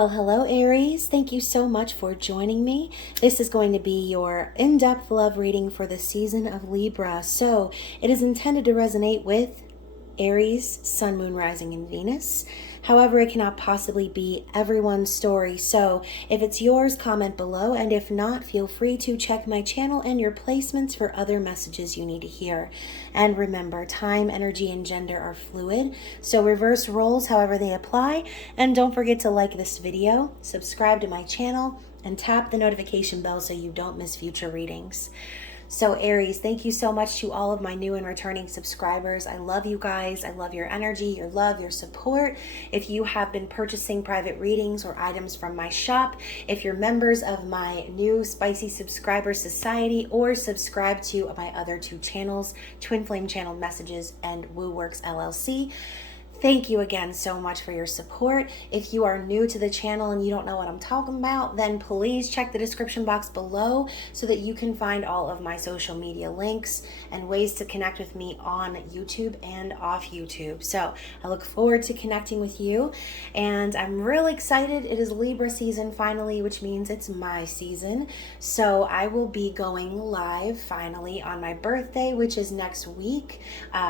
Well, hello, Aries. Thank you so much for joining me. This is going to be your in-depth love reading for the season of Libra. So it is intended to resonate with Aries, Sun, Moon, Rising, and Venus. However, it cannot possibly be everyone's story. So if it's yours, comment below. And if not, feel free to check my channel and your placements for other messages you need to hear. And remember, time, energy, and gender are fluid. So reverse roles however they apply. And don't forget to like this video, subscribe to my channel, and tap the notification bell so you don't miss future readings. So Aries, thank you so much to all of my new and returning subscribers. I love you guys. I love your energy, your love, your support. If you have been purchasing private readings or items from my shop, if you're members of my new Spicy Subscriber Society, or subscribe to my other two channels, Twin Flame Channel Messages and WooWorks LLC, thank you again so much for your support. If you are new to the channel and you don't know what I'm talking about, then please check the description box below so that you can find all of my social media links and ways to connect with me on YouTube and off YouTube. So I look forward to connecting with you, and I'm really excited. It is Libra season finally, which means it's my season. So I will be going live finally on my birthday, which is next week,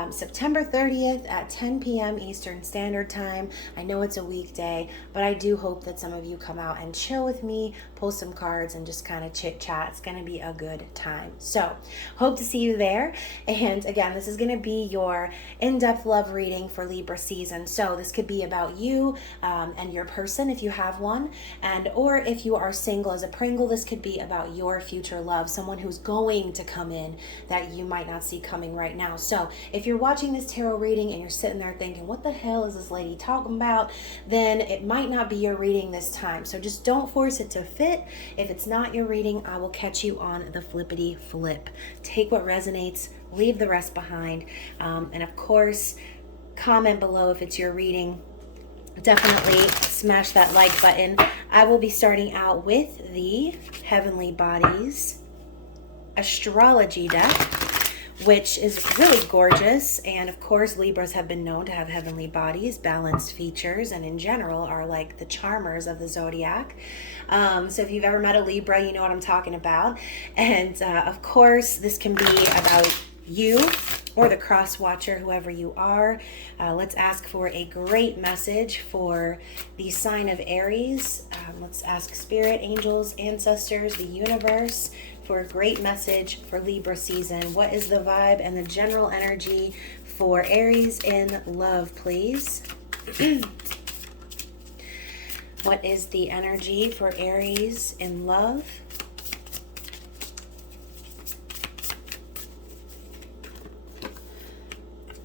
September 30th at 10 p.m. Eastern Standard Time. I know it's a weekday, but I do hope that some of you come out and chill with me, pull some cards, and just kind of chit chat. It's going to be a good time. So hope to see you there. And again, this is going to be your in-depth love reading for Libra season. So this could be about you and your person if you have one, and or if you are single as a Pringle, this could be about your future love, someone who's going to come in that you might not see coming right now. So if you're watching this tarot reading and you're sitting there thinking, what the hell is this lady talking about, then it might not be your reading this time. So just don't force it to fit. If it's not your reading, I will catch you on the flippity flip. Take what resonates, leave the rest behind, and of course, comment below if it's your reading. Definitely smash that like button. I will be starting out with the Heavenly Bodies astrology deck, which is really gorgeous. And of course, Libras have been known to have heavenly bodies, balanced features, and in general are like the charmers of the zodiac. So if you've ever met a Libra, you know what I'm talking about. And of course, this can be about you or the cross watcher, whoever you are. Let's ask for a great message for the sign of Aries. Let's ask Spirit, angels, ancestors, the universe, for a great message for Libra season. What is the vibe and the general energy for Aries in love, please? What is the energy for Aries in love?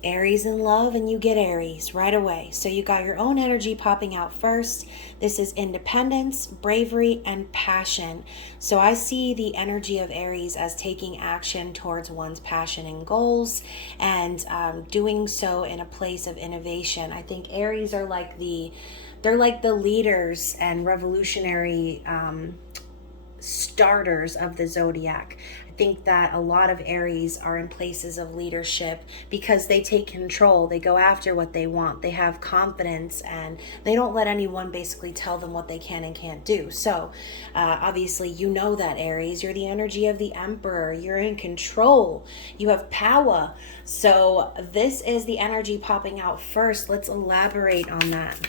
Aries in love, and you get Aries right away. So you got your own energy popping out first. This is independence, bravery, and passion. So I see the energy of Aries as taking action towards one's passion and goals, and doing so in a place of innovation. I think Aries are like they're like the leaders and revolutionary starters of the zodiac. I think that a lot of Aries are in places of leadership because they take control. They go after what they want. They have confidence, and they don't let anyone basically tell them what they can and can't do. So obviously, you know that, Aries. You're the energy of the Emperor. You're in control. You have power. So this is the energy popping out first. Let's elaborate on that.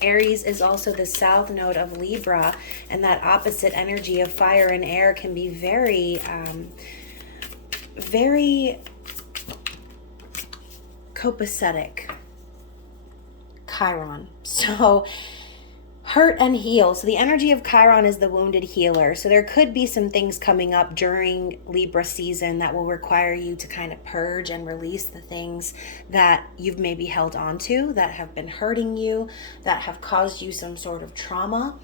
Aries is also the south node of Libra, and that opposite energy of fire and air can be very, very copacetic. Chiron. So hurt and heal. So the energy of Chiron is the wounded healer. So there could be some things coming up during Libra season that will require you to kind of purge and release the things that you've maybe held on to, that have been hurting you, that have caused you some sort of trauma.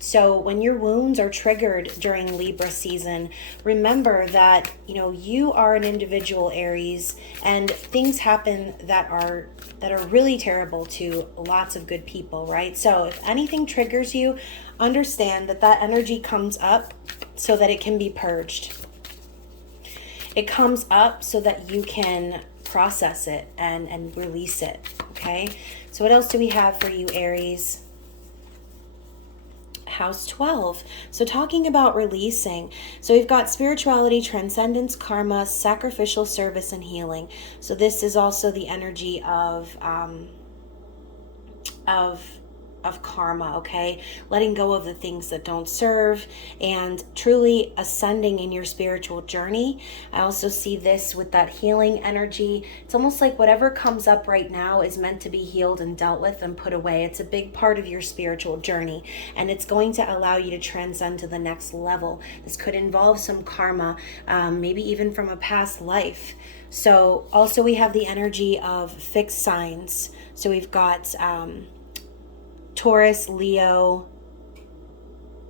So when your wounds are triggered during Libra season, remember that, you know, you are an individual, Aries, and things happen that are really terrible to lots of good people, right? So if anything triggers you, understand that that energy comes up so that it can be purged. It comes up so that you can process it and release it, okay? So what else do we have for you, Aries? House 12. So talking about releasing. So we've got spirituality, transcendence, karma, sacrificial service, and healing. So this is also the energy of karma, okay? Letting go of the things that don't serve and truly ascending in your spiritual journey. I also see this with that healing energy. It's almost like whatever comes up right now is meant to be healed and dealt with and put away. It's a big part of your spiritual journey, and it's going to allow you to transcend to the next level. This could involve some karma, maybe even from a past life. So also we have the energy of fixed signs. So we've got Taurus, Leo,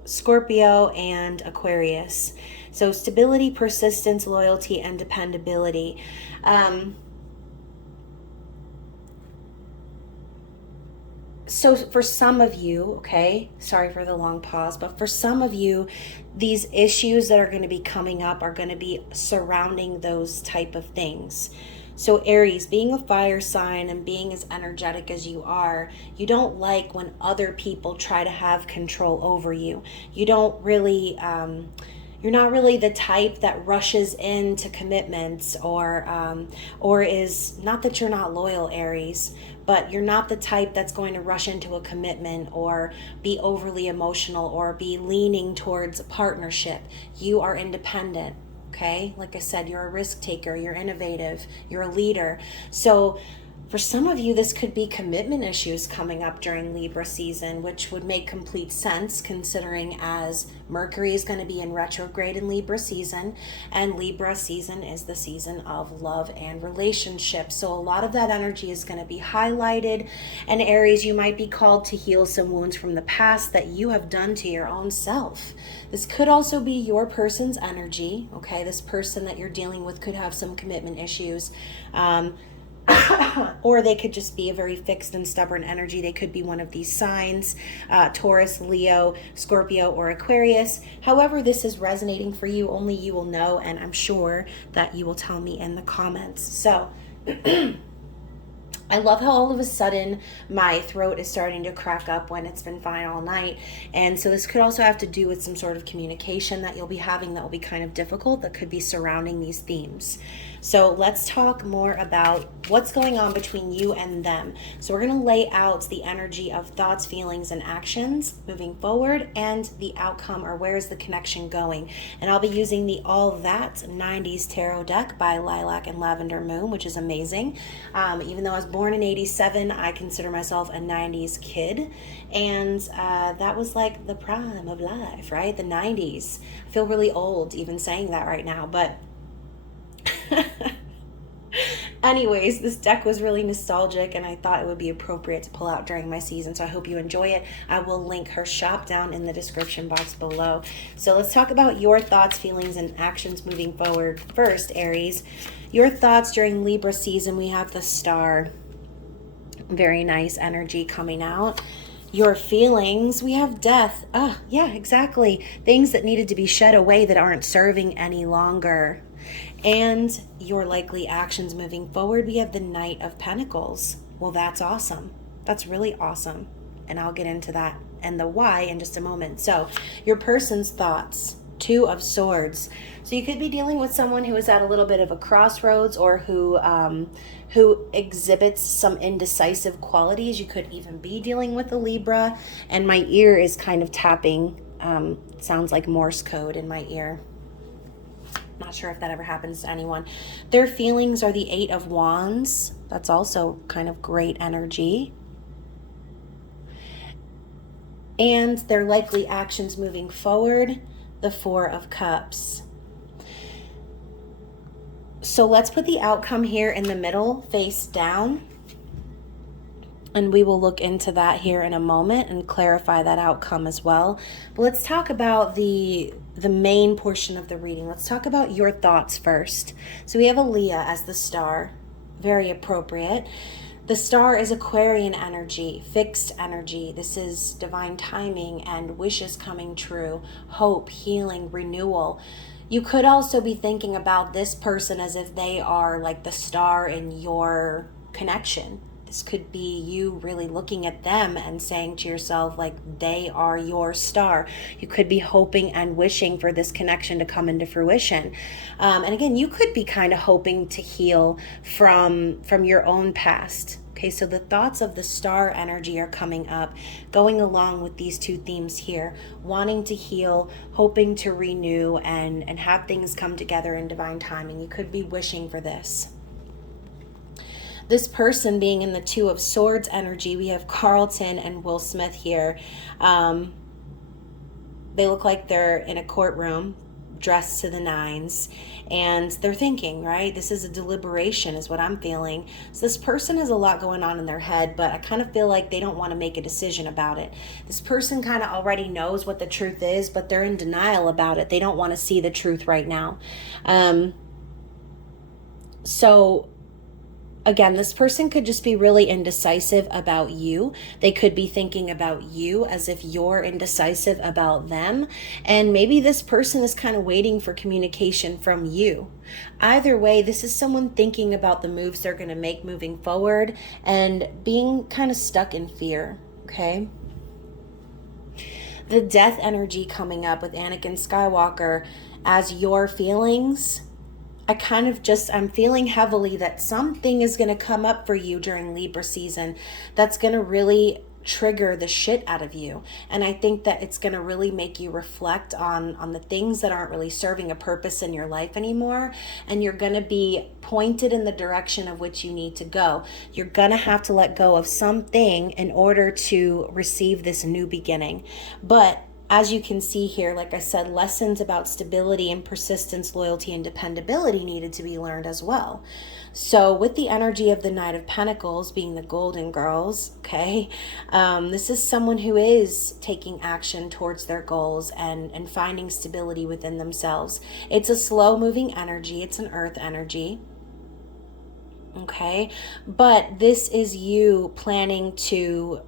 Scorpio, and Aquarius. So stability, persistence, loyalty, and dependability. So for some of you, okay, sorry for the long pause, but for some of you, these issues that are going to be coming up are going to be surrounding those type of things. So Aries, being a fire sign and being as energetic as you are, you don't like when other people try to have control over you. You don't really, you're not really the type that rushes into commitments or is, not that you're not loyal, Aries, but you're not the type that's going to rush into a commitment or be overly emotional or be leaning towards a partnership. You are independent. Okay, like I said, you're a risk taker, you're innovative, you're a leader. So for some of you, this could be commitment issues coming up during Libra season, which would make complete sense considering as Mercury is going to be in retrograde in Libra season, and Libra season is the season of love and relationships. So a lot of that energy is going to be highlighted. And Aries, you might be called to heal some wounds from the past that you have done to your own self. This could also be your person's energy, okay? This person that you're dealing with could have some commitment issues. Or they could just be a very fixed and stubborn energy. They could be one of these signs, Taurus, Leo, Scorpio, or Aquarius. However this is resonating for you, only you will know, and I'm sure that you will tell me in the comments. So I love how all of a sudden my throat is starting to crack up when it's been fine all night. And so this could also have to do with some sort of communication that you'll be having that will be kind of difficult, that could be surrounding these themes. So let's talk more about what's going on between you and them. So we're going to lay out the energy of thoughts, feelings, and actions moving forward and the outcome, or where is the connection going. And I'll be using the All That 90s Tarot deck by Lilac and Lavender Moon, which is amazing. Even though I was born in 87, I consider myself a 90s kid. And that was like the prime of life, right? The 90s. I feel really old even saying that right now, but anyways, this deck was really nostalgic and I thought it would be appropriate to pull out during my season, so I hope you enjoy it. I will link her shop down in the description box below. So let's talk about your thoughts, feelings, and actions moving forward. First, Aries, your thoughts during Libra season. We have the Star. Very nice energy coming out. Your feelings, we have Death. Oh, yeah, exactly. Things that needed to be shed away that aren't serving any longer. And your likely actions moving forward, we have the Knight of Pentacles. Well, that's awesome. That's really awesome. And I'll get into that and the why in just a moment. So your person's thoughts, Two of Swords. So you could be dealing with someone who is at a little bit of a crossroads, or who exhibits some indecisive qualities. You could even be dealing with a Libra. And my ear is kind of tapping. Sounds like Morse code in my ear. Not sure if that ever happens to anyone. Their feelings are the Eight of Wands. That's also kind of great energy. And their likely actions moving forward, the Four of Cups. So let's put the outcome here in the middle, face down. And we will look into that here in a moment and clarify that outcome as well. But let's talk about the main portion of the reading. Let's talk about your thoughts first. So we have Aaliyah as the Star. Very appropriate. The Star is Aquarian energy, fixed energy. This is divine timing and wishes coming true, hope, healing, renewal. You could also be thinking about this person as if they are like the star in your connection. This could be you really looking at them and saying to yourself, like, they are your star. You could be hoping and wishing for this connection to come into fruition. And again, you could be kind of hoping to heal from your own past. Okay, so the thoughts of the star energy are coming up, going along with these two themes here, wanting to heal, hoping to renew, and have things come together in divine timing. You could be wishing for this. This person being in the Two of Swords energy, we have Carlton and Will Smith here. They look like they're in a courtroom, dressed to the nines, and they're thinking, right? This is a deliberation is what I'm feeling. So this person has a lot going on in their head, but I kind of feel like they don't want to make a decision about it. This person kind of already knows what the truth is, but they're in denial about it. They don't want to see the truth right now. So again, this person could just be really indecisive about you. They could be thinking about you as if you're indecisive about them. And maybe this person is kind of waiting for communication from you. Either way, this is someone thinking about the moves they're going to make moving forward and being kind of stuck in fear, okay? The death energy coming up with Anakin Skywalker as your feelings. I'm feeling heavily that something is going to come up for you during Libra season that's going to really trigger the shit out of you. And I think that it's going to really make you reflect on the things that aren't really serving a purpose in your life anymore. And you're going to be pointed in the direction of which you need to go. You're going to have to let go of something in order to receive this new beginning. But as you can see here, like I said, lessons about stability and persistence, loyalty, and dependability needed to be learned as well. So with the energy of the Knight of Pentacles being the Golden Girls, okay, this is someone who is taking action towards their goals and finding stability within themselves. It's a slow-moving energy. It's an earth energy. Okay, but this is you planning to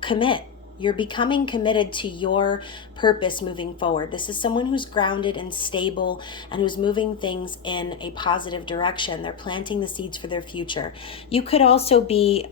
commit. You're becoming committed to your purpose moving forward. This is someone who's grounded and stable and who's moving things in a positive direction. They're planting the seeds for their future. You could also be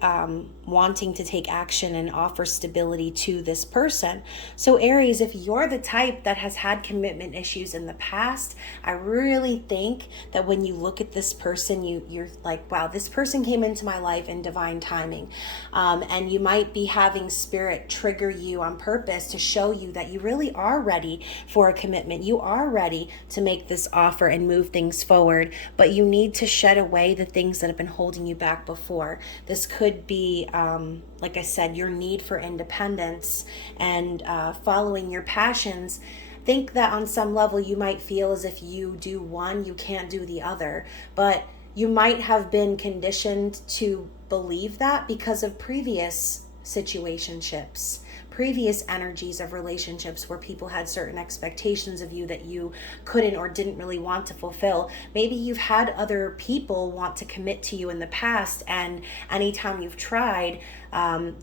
wanting to take action and offer stability to this person. So Aries, if you're the type that has had commitment issues in the past, I really think that when you look at this person, you're like, wow, this person came into my life in divine timing. And you might be having spirit trigger you on purpose to show you that you really are ready for a commitment. You are ready to make this offer and move things forward, but you need to shed away the things that have been holding you back before. This could be, like I said, your need for independence and following your passions. Think that on some level you might feel as if you do one, you can't do the other, but you might have been conditioned to believe that because of previous situationships, previous energies of relationships where people had certain expectations of you that you couldn't or didn't really want to fulfill. Maybe you've had other people want to commit to you in the past, and anytime you've tried,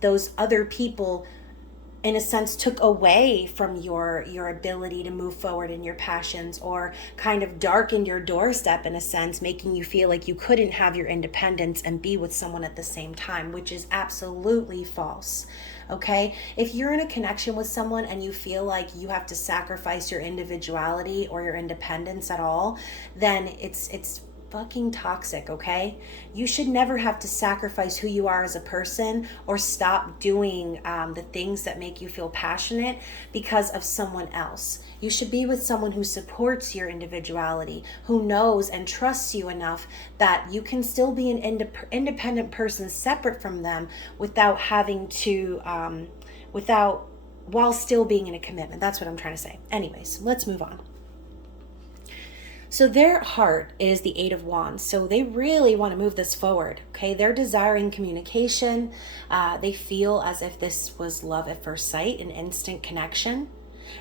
those other people in a sense took away from your ability to move forward in your passions, or kind of darkened your doorstep in a sense, making you feel like you couldn't have your independence and be with someone at the same time, which is absolutely false. Okay, if you're in a connection with someone and you feel like you have to sacrifice your individuality or your independence at all, then it's fucking toxic, okay? You should never have to sacrifice who you are as a person or stop doing the things that make you feel passionate because of someone else. You should be with someone who supports your individuality, who knows and trusts you enough that you can still be an independent person separate from them without having to, while still being in a commitment. That's what I'm trying to say. Anyways, let's move on. So their heart is the Eight of Wands. So they really want to move this forward. Okay, they're desiring communication. They feel as if this was love at first sight, an instant connection.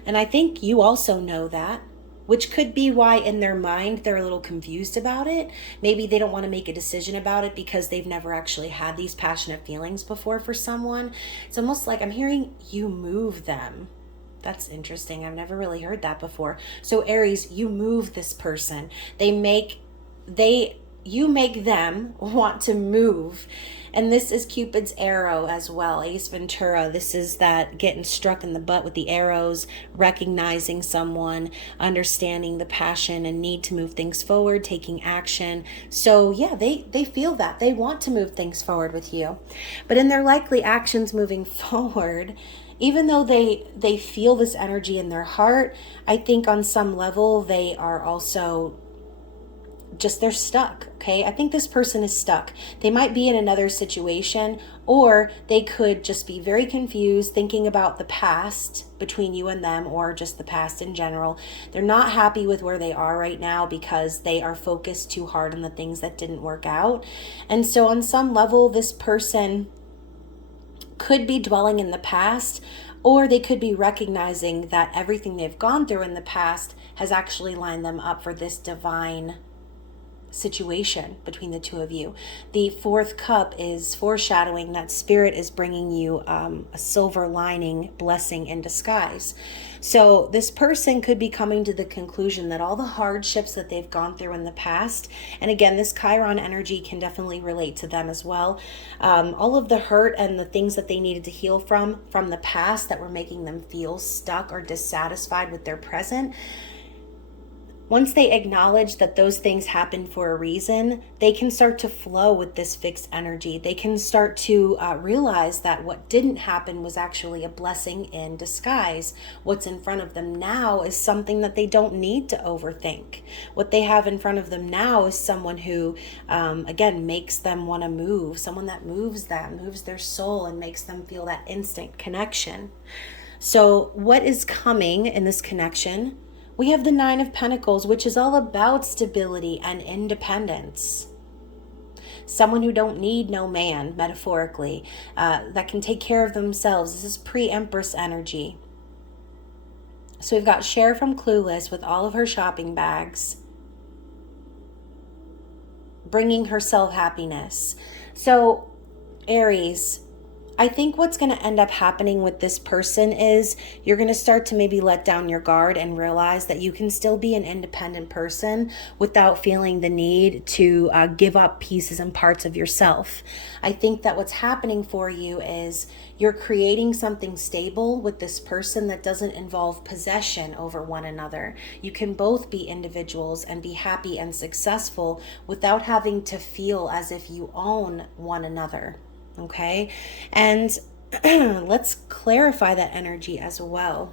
And I think you also know that, which could be why in their mind they're a little confused about it. Maybe they don't want to make a decision about it because they've never actually had these passionate feelings before for someone. It's almost like I'm hearing you move them. That's interesting. I've never really heard that before. So Aries, you move this person. You you make them want to move. And this is Cupid's arrow as well, Ace Ventura. This is that getting struck in the butt with the arrows, recognizing someone, understanding the passion and need to move things forward, taking action. So yeah, they feel that. They want to move things forward with you. But in their likely actions moving forward, even though they feel this energy in their heart, I think on some level they are also they're stuck, okay? I think this person is stuck. They might be in another situation, or they could just be very confused, thinking about the past between you and them, or just the past in general. They're not happy with where they are right now because they are focused too hard on the things that didn't work out. And so on some level, this person could be dwelling in the past, or they could be recognizing that everything they've gone through in the past has actually lined them up for this divine situation between the two of you. The fourth cup is foreshadowing that spirit is bringing you a silver lining blessing in disguise. So this person could be coming to the conclusion that all the hardships that they've gone through in the past, and again, this Chiron energy can definitely relate to them as well. All of the hurt and the things that they needed to heal from the past that were making them feel stuck or dissatisfied with their present. Once they acknowledge that those things happen for a reason, they can start to flow with this fixed energy. They can start to realize that what didn't happen was actually a blessing in disguise. What's in front of them now is something that they don't need to overthink. What they have in front of them now is someone who, again, makes them want to move, someone that moves them, moves their soul, and makes them feel that instant connection. So what is coming in this connection? We have the Nine of Pentacles, which is all about stability and independence. Someone who don't need no man, metaphorically, that can take care of themselves. This is pre-Empress energy. So we've got Cher from Clueless with all of her shopping bags, bringing herself happiness. So Aries, I think what's going to end up happening with this person is you're going to start to maybe let down your guard and realize that you can still be an independent person without feeling the need to give up pieces and parts of yourself. I think that what's happening for you is you're creating something stable with this person that doesn't involve possession over one another. You can both be individuals and be happy and successful without having to feel as if you own one another. Okay, and let's clarify that energy as well.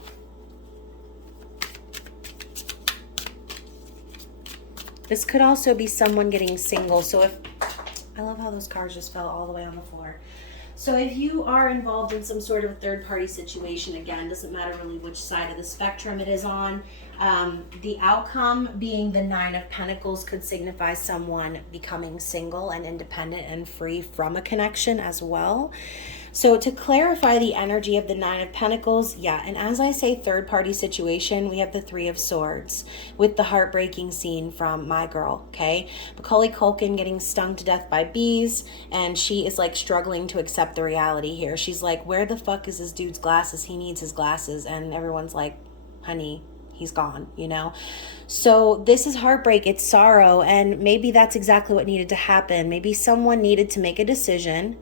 This could also be someone getting single. So if, I love how those cards just fell all the way on the floor. So if you are involved in some sort of a third-party situation, again, doesn't matter really which side of the spectrum it is on, the outcome being the Nine of Pentacles could signify someone becoming single and independent and free from a connection as well. So to clarify the energy of the Nine of Pentacles, yeah, and as I say third-party situation, we have the Three of Swords with the heartbreaking scene from My Girl, okay? Macaulay Culkin getting stung to death by bees, and she is like struggling to accept the reality here. She's like, where the fuck is this dude's glasses? He needs his glasses. And everyone's like, honey, he's gone, you know? So this is heartbreak, it's sorrow, and maybe that's exactly what needed to happen. Maybe someone needed to make a decision,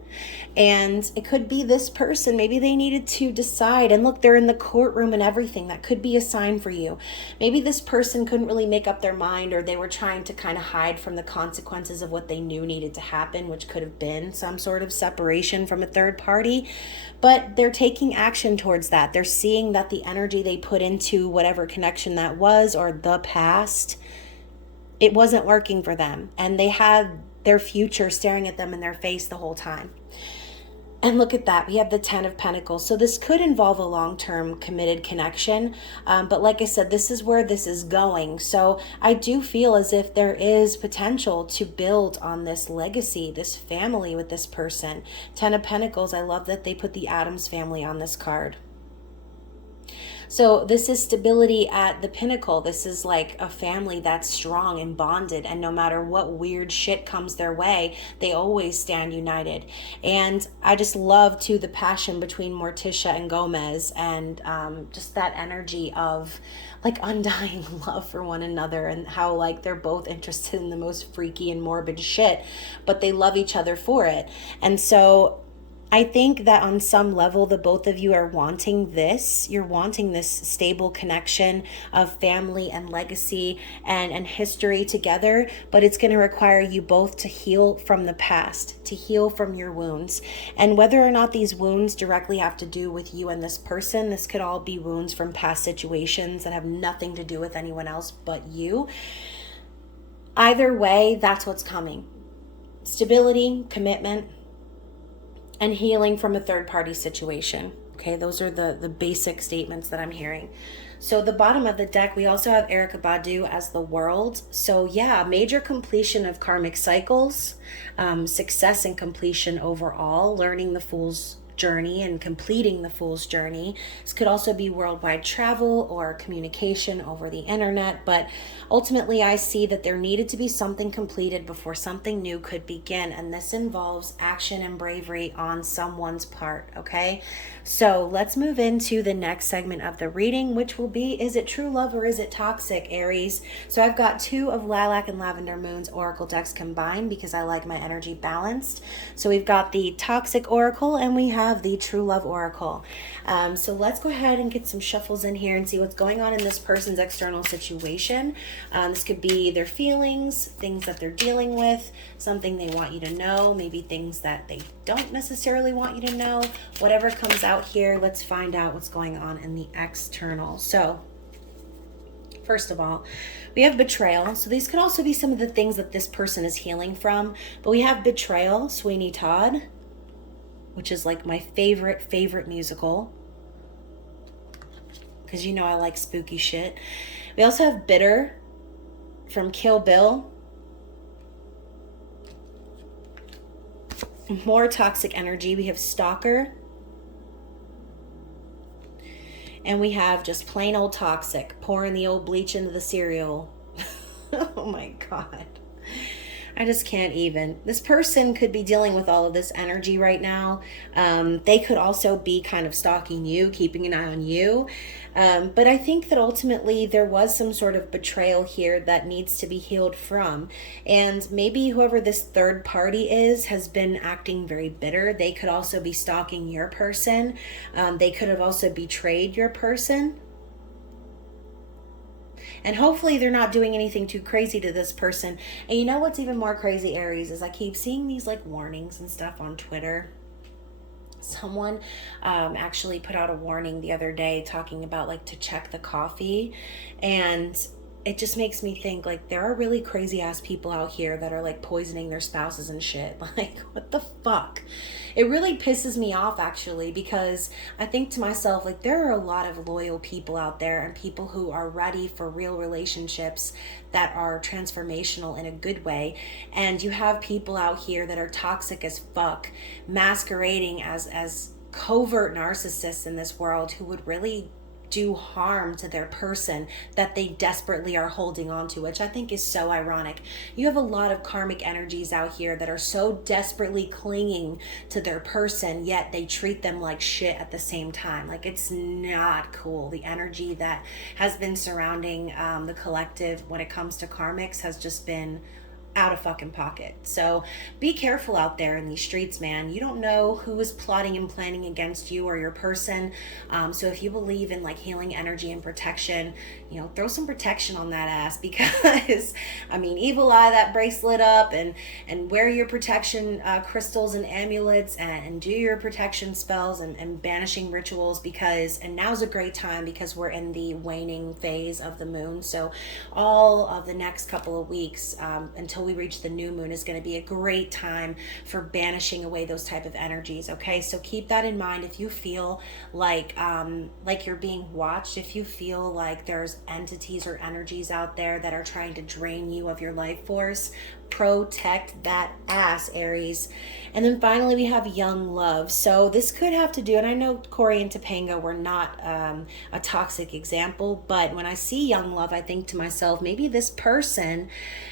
and it could be this person. Maybe they needed to decide, and look, they're in the courtroom and everything. That could be a sign for you. Maybe this person couldn't really make up their mind, or they were trying to kind of hide from the consequences of what they knew needed to happen, which could have been some sort of separation from a third party. But they're taking action towards that. They're seeing that the energy they put into whatever connection that was, or the past, it wasn't working for them. And they had their future staring at them in their face the whole time. And look at that. We have the Ten of Pentacles. So this could involve a long-term committed connection. But like I said, this is where this is going. So I do feel as if there is potential to build on this legacy, this family with this person. Ten of Pentacles. I love that they put the Addams family on this card. So this is stability at the pinnacle. This is like a family that's strong and bonded, and no matter what weird shit comes their way, they always stand united. And I just love too the passion between Morticia and Gomez, and just that energy of like undying love for one another, and how like they're both interested in the most freaky and morbid shit, but they love each other for it. And so I think that on some level, the both of you are wanting this. You're wanting this stable connection of family and legacy and history together, but it's going to require you both to heal from the past, to heal from your wounds. And whether or not these wounds directly have to do with you and this person, this could all be wounds from past situations that have nothing to do with anyone else but you. Either way, that's what's coming. Stability, commitment, and healing from a third-party situation. Okay, those are the basic statements that I'm hearing. So the bottom of the deck, we also have Erykah Badu as the World. So yeah, major completion of karmic cycles, success and completion overall, learning the Fool's journey and completing the Fool's journey. This could also be worldwide travel or communication over the internet, but ultimately I see that there needed to be something completed before something new could begin, and this involves action and bravery on someone's part. Okay, so let's move into the next segment of the reading, which will be, is it true love or is it toxic, Aries? So I've got 2 of Lilac and Lavender Moon's oracle decks combined because I like my energy balanced. So we've got the toxic oracle and we have the true love oracle. So let's go ahead and get some shuffles in here and see what's going on in this person's external situation. This could be their feelings, things that they're dealing with, something they want you to know, maybe things that they don't necessarily want you to know. Whatever comes out here, let's find out what's going on in the external. So first of all, we have betrayal. So these could also be some of the things that this person is healing from. But we have betrayal, Sweeney Todd, which is like my favorite musical, because you know I like spooky shit. We also have bitter from Kill Bill. More toxic energy. We have stalker. And we have just plain old toxic, pouring the old bleach into the cereal. Oh my God. I just can't even. This person could be dealing with all of this energy right now. They could also be kind of stalking you, keeping an eye on you. But I think that ultimately there was some sort of betrayal here that needs to be healed from. And maybe whoever this third party is has been acting very bitter. They could also be stalking your person. They could have also betrayed your person. And hopefully they're not doing anything too crazy to this person. And you know what's even more crazy, Aries, is I keep seeing these like warnings and stuff on Twitter. Someone actually put out a warning the other day talking about like to check the coffee. And it just makes me think like there are really crazy ass people out here that are like poisoning their spouses and shit. Like, what the fuck? It really pisses me off actually, because I think to myself, like, there are a lot of loyal people out there and people who are ready for real relationships that are transformational in a good way. And you have people out here that are toxic as fuck, masquerading as covert narcissists in this world who would really do harm to their person that they desperately are holding on to, which I think is so ironic. You have a lot of karmic energies out here that are so desperately clinging to their person, yet they treat them like shit at the same time. Like, it's not cool. The energy that has been surrounding the collective when it comes to karmics has just been out of fucking pocket. So be careful out there in these streets, man. You don't know who is plotting and planning against you or your person. So if you believe in like healing energy and protection, you know, throw some protection on that ass, because I mean, evil eye that bracelet up and wear your protection crystals and amulets and do your protection spells and banishing rituals, because, and now's a great time because we're in the waning phase of the moon. So all of the next couple of weeks until we reach the new moon is going to be a great time for banishing away those type of energies. Okay, so keep that in mind. If you feel like you're being watched, if you feel like there's entities or energies out there that are trying to drain you of your life force, Protect that ass, Aries. And then finally, we have young love. So this could have to do, and I know Corey and Topanga were not a toxic example, but when I see young love, I think to myself, maybe this person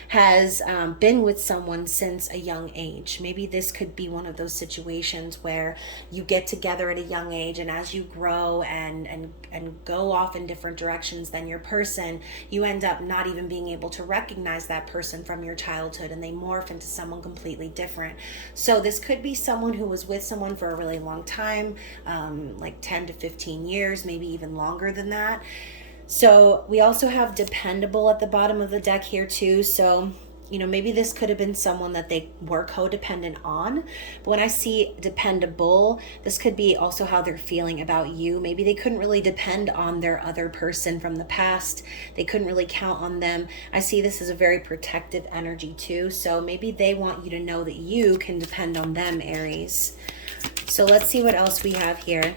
has been with someone since a young age. Maybe this could be one of those situations where you get together at a young age, and as you grow and go off in different directions than your person, you end up not even being able to recognize that person from your childhood, and they morph into someone completely different. So this could be someone who was with someone for a really long time, like 10 to 15 years, maybe even longer than that. So we also have dependable at the bottom of the deck here too. So, you know, maybe this could have been someone that they were codependent on. But when I see dependable, this could be also how they're feeling about you. Maybe they couldn't really depend on their other person from the past. They couldn't really count on them. I see this as a very protective energy too. So maybe they want you to know that you can depend on them, Aries. So let's see what else we have here.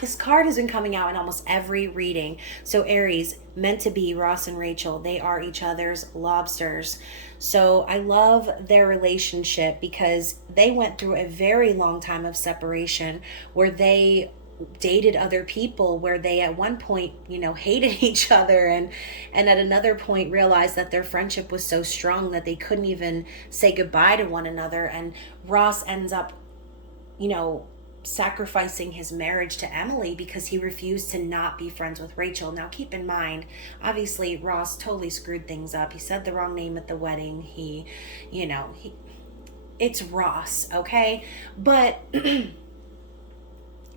This card has been coming out in almost every reading. So Aries, meant to be, Ross and Rachel, they are each other's lobsters. So I love their relationship because they went through a very long time of separation where they dated other people, where they at one point, you know, hated each other, and at another point realized that their friendship was so strong that they couldn't even say goodbye to one another. And Ross ends up, you know, sacrificing his marriage to Emily because he refused to not be friends with Rachel. Now keep in mind, obviously Ross totally screwed things up. He said the wrong name at the wedding. It's Ross, okay? But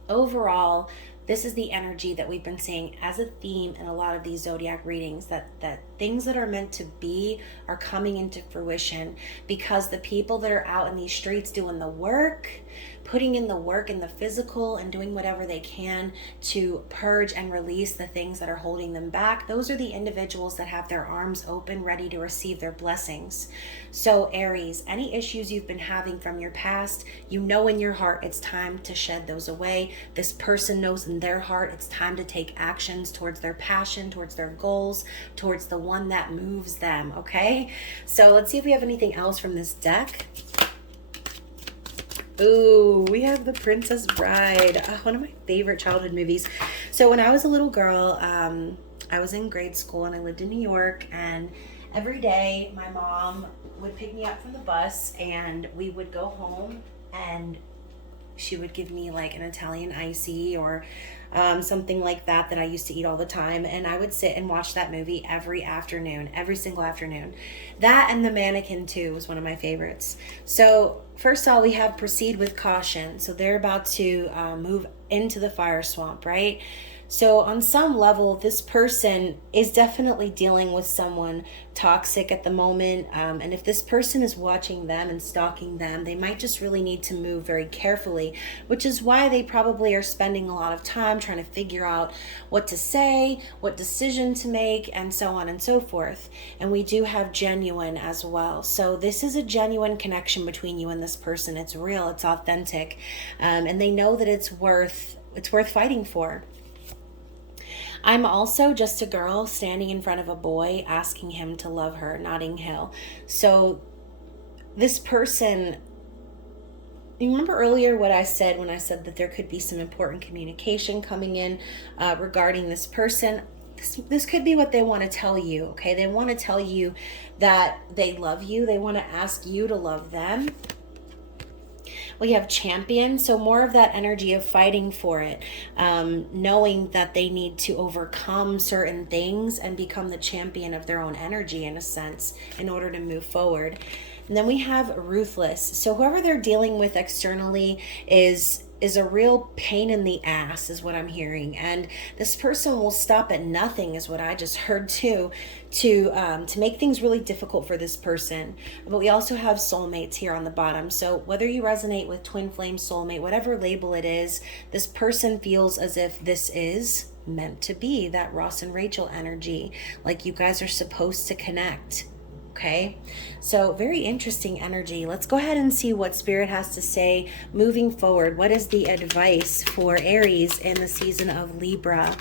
overall, this is the energy that we've been seeing as a theme in a lot of these zodiac readings, that things that are meant to be are coming into fruition because the people that are out in these streets doing the work, putting in the work in the physical and doing whatever they can to purge and release the things that are holding them back, those are the individuals that have their arms open, ready to receive their blessings. So Aries, any issues you've been having from your past, you know in your heart it's time to shed those away. This person knows in their heart it's time to take actions towards their passion, towards their goals, towards the one that moves them, okay? So let's see if we have anything else from this deck. Ooh, we have The Princess Bride, one of my favorite childhood movies. So when I was a little girl, I was in grade school and I lived in New York, and every day my mom would pick me up from the bus and we would go home, and she would give me like an Italian icy or something like that I used to eat all the time, and I would sit and watch that movie every afternoon, every single afternoon. That and The Mannequin too was one of my favorites. So first of all, we have Proceed with Caution. So they're about to move into the fire swamp, right? So on some level, this person is definitely dealing with someone toxic at the moment. And if this person is watching them and stalking them, they might just really need to move very carefully, which is why they probably are spending a lot of time trying to figure out what to say, what decision to make, and so on and so forth. And we do have genuine as well. So this is a genuine connection between you and this person. It's real, it's authentic. And they know that it's worth fighting for. I'm also just a girl standing in front of a boy asking him to love her, Notting Hill. So this person, you remember earlier what I said when I said that there could be some important communication coming in regarding this person? This could be what they want to tell you, okay? They want to tell you that they love you. They want to ask you to love them. We have Champion, so more of that energy of fighting for it, knowing that they need to overcome certain things and become the champion of their own energy in a sense in order to move forward. And then we have Ruthless. So whoever they're dealing with externally is a real pain in the ass is what I'm hearing. And this person will stop at nothing is what I just heard too, to make things really difficult for this person. But we also have soulmates here on the bottom. So whether you resonate with twin flame, soulmate, whatever label it is, this person feels as if this is meant to be, that Ross and Rachel energy. Like you guys are supposed to connect. Okay, so very interesting energy. Let's go ahead and see what Spirit has to say moving forward. What is the advice for Aries in the season of Libra?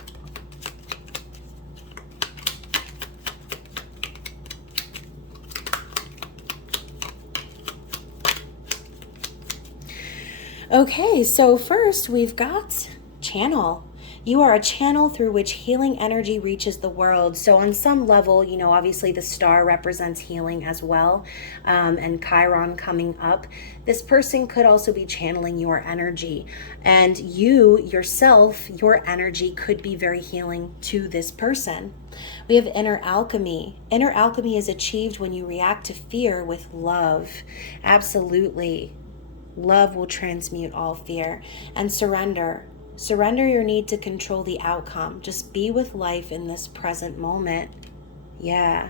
Okay, so first we've got channel. You are a channel through which healing energy reaches the world. So on some level, you know, obviously the star represents healing as well, and Chiron coming up. This person could also be channeling your energy. And you yourself, your energy could be very healing to this person. We have inner alchemy. Inner alchemy is achieved when you react to fear with love. Absolutely. Love will transmute all fear. And surrender. Surrender your need to control the outcome. Just be with life in this present moment. Yeah.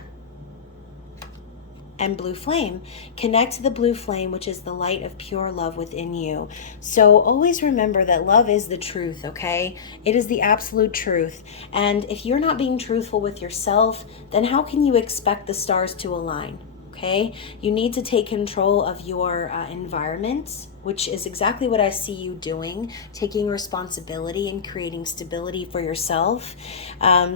And blue flame. Connect to the blue flame, which is the light of pure love within you. So always remember that love is the truth, okay? It is the absolute truth. And if you're not being truthful with yourself, then how can you expect the stars to align? Okay, you need to take control of your environment, which is exactly what I see you doing, taking responsibility and creating stability for yourself.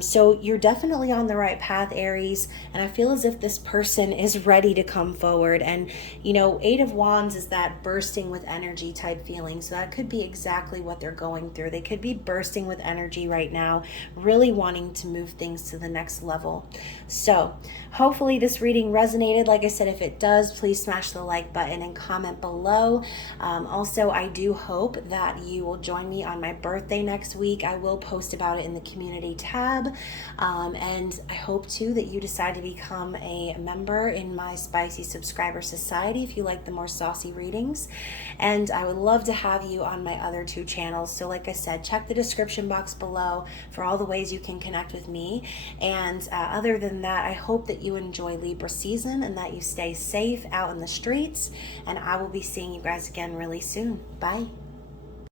So you're definitely on the right path, Aries, and I feel as if this person is ready to come forward. And, you know, Eight of Wands is that bursting with energy type feeling. So that could be exactly what they're going through. They could be bursting with energy right now, really wanting to move things to the next level. So hopefully this reading resonated. Like I said, if it does, please smash the like button and comment below. Also, I do hope that you will join me on my birthday next week. I will post about it in the community tab. And I hope too that you decide to become a member in my Spicy Subscriber Society if you like the more saucy readings. And I would love to have you on my other two channels. So like I said, check the description box below for all the ways you can connect with me. And other than that, I hope that you enjoy Libra season and that you stay safe out in the streets. And I will be seeing you guys again really soon. Bye.